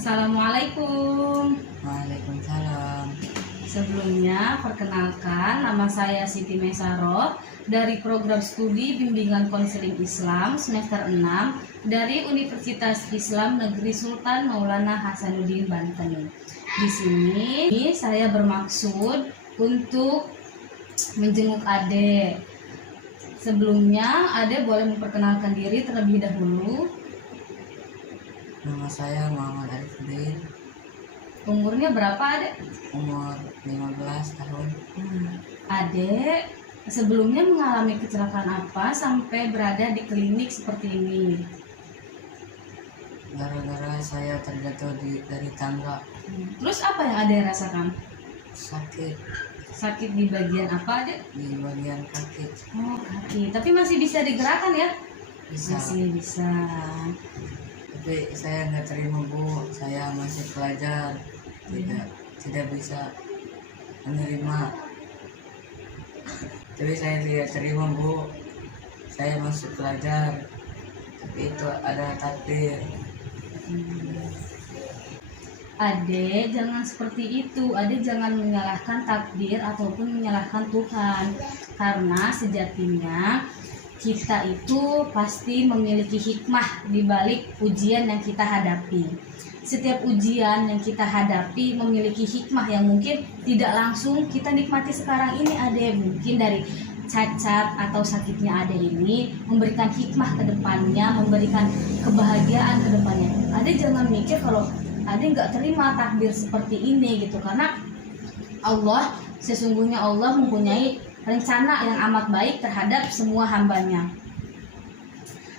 Assalamualaikum. Waalaikumsalam. Sebelumnya, perkenalkan, nama saya Siti Mesaroh dari program studi Bimbingan Konseling Islam semester 6 dari Universitas Islam Negeri Sultan Maulana Hasanuddin Banten. Di sini saya bermaksud untuk menjenguk Ade. Sebelumnya, Ade boleh memperkenalkan diri terlebih dahulu. Nama saya Muhammad Arifudin. Umurnya berapa, Ade? Umur 15 tahun. Ade sebelumnya mengalami kecelakaan apa sampai berada di klinik seperti ini? Gara-gara saya terjatuh dari tangga. Terus apa yang Ade rasakan? Sakit Sakit di bagian apa, Ade? di bagian kaki. Oh, kaki. Tapi masih bisa digerakkan ya? Bisa. Masih bisa. Tapi saya nggak terima, Bu. Saya masih pelajar. Tidak bisa menerima. Tapi saya tidak terima, Bu. Saya masih pelajar. Tapi itu ada takdir. Ade jangan seperti itu. Ade jangan menyalahkan takdir ataupun menyalahkan Tuhan. Karena sejatinya kita itu pasti memiliki hikmah di balik ujian yang kita hadapi. Setiap ujian yang kita hadapi memiliki hikmah yang mungkin tidak langsung kita nikmati sekarang ini, Ade. Mungkin dari cacat atau sakitnya Ade ini memberikan hikmah ke depannya, memberikan kebahagiaan ke depannya. Ade jangan mikir kalau Ade nggak terima takdir seperti ini gitu, karena sesungguhnya Allah mempunyai rencana yang amat baik terhadap semua hambanya.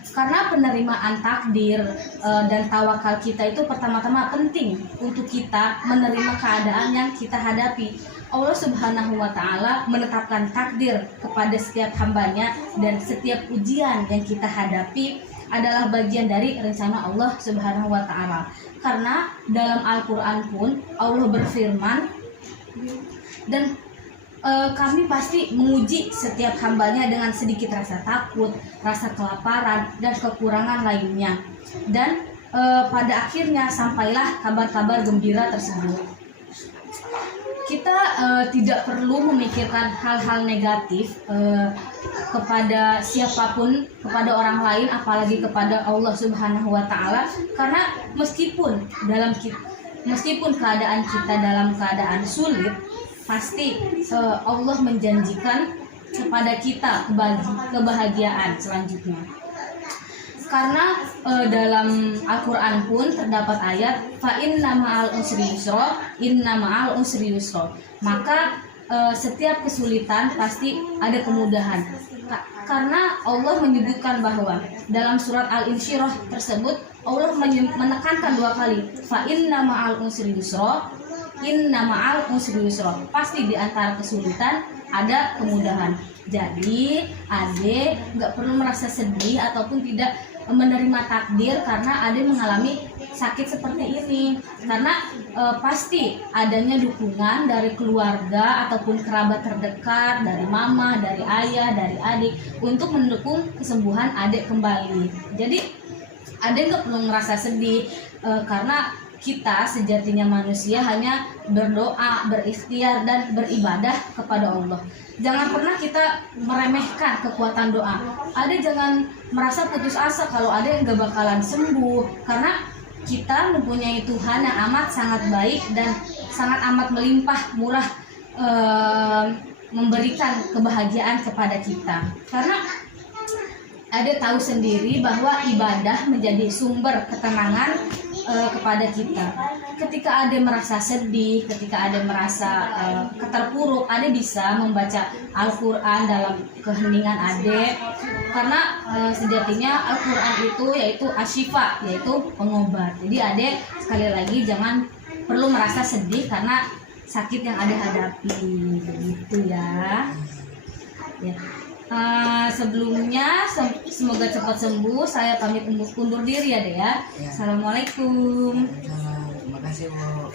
Karena penerimaan takdir dan tawakal kita itu pertama-tama penting untuk kita menerima keadaan yang kita hadapi. Allah Subhanahu wa Ta'ala menetapkan takdir kepada setiap hambanya, dan setiap ujian yang kita hadapi adalah bagian dari rencana Allah Subhanahu wa Ta'ala. Karena dalam Al-Quran pun Allah berfirman, dan kami pasti menguji setiap hambanya dengan sedikit rasa takut, rasa kelaparan, dan kekurangan lainnya. Dan pada akhirnya sampailah kabar-kabar gembira tersebut. Kita tidak perlu memikirkan hal-hal negatif kepada siapapun, kepada orang lain, apalagi kepada Allah Subhanahu wa Ta'ala. Karena meskipun keadaan kita dalam keadaan sulit, pasti Allah menjanjikan kepada kita kebahagiaan selanjutnya. Karena dalam Al-Quran pun terdapat ayat inna ma'al usri yusra. Maka setiap kesulitan pasti ada kemudahan. Karena Allah menyebutkan bahwa dalam surat Al-Insyirah tersebut Allah menekankan 2 kali inna ma'al usri yusra. Inna ma'al usri yusra. Pasti di antara kesulitan ada kemudahan. Jadi Ade nggak perlu merasa sedih ataupun tidak menerima takdir karena Ade mengalami sakit seperti ini. Karena pasti adanya dukungan dari keluarga ataupun kerabat terdekat, dari mama, dari ayah, dari adik, untuk mendukung kesembuhan Ade kembali. Jadi Ade nggak perlu merasa sedih karena kita sejatinya manusia hanya berdoa, berikhtiar, dan beribadah kepada Allah. Jangan pernah kita meremehkan kekuatan doa. Ade jangan merasa putus asa kalau Ade nggak bakalan sembuh, karena kita mempunyai Tuhan yang amat sangat baik dan sangat amat melimpah murah, memberikan kebahagiaan kepada kita. Karena Ade tahu sendiri bahwa ibadah menjadi sumber ketenangan kepada kita. Ketika Ade merasa sedih, ketika Ade merasa keterpuruk, Ade bisa membaca Al-Quran dalam keheningan Ade. Karena sejatinya Al-Quran itu yaitu asyifa, yaitu pengobat. Jadi Ade sekali lagi jangan perlu merasa sedih karena sakit yang Ade hadapi. Begitu ya. Sebelumnya semoga cepat sembuh. Saya pamit undur diri ya, Dea. Assalamualaikum. Terima kasih, Bu.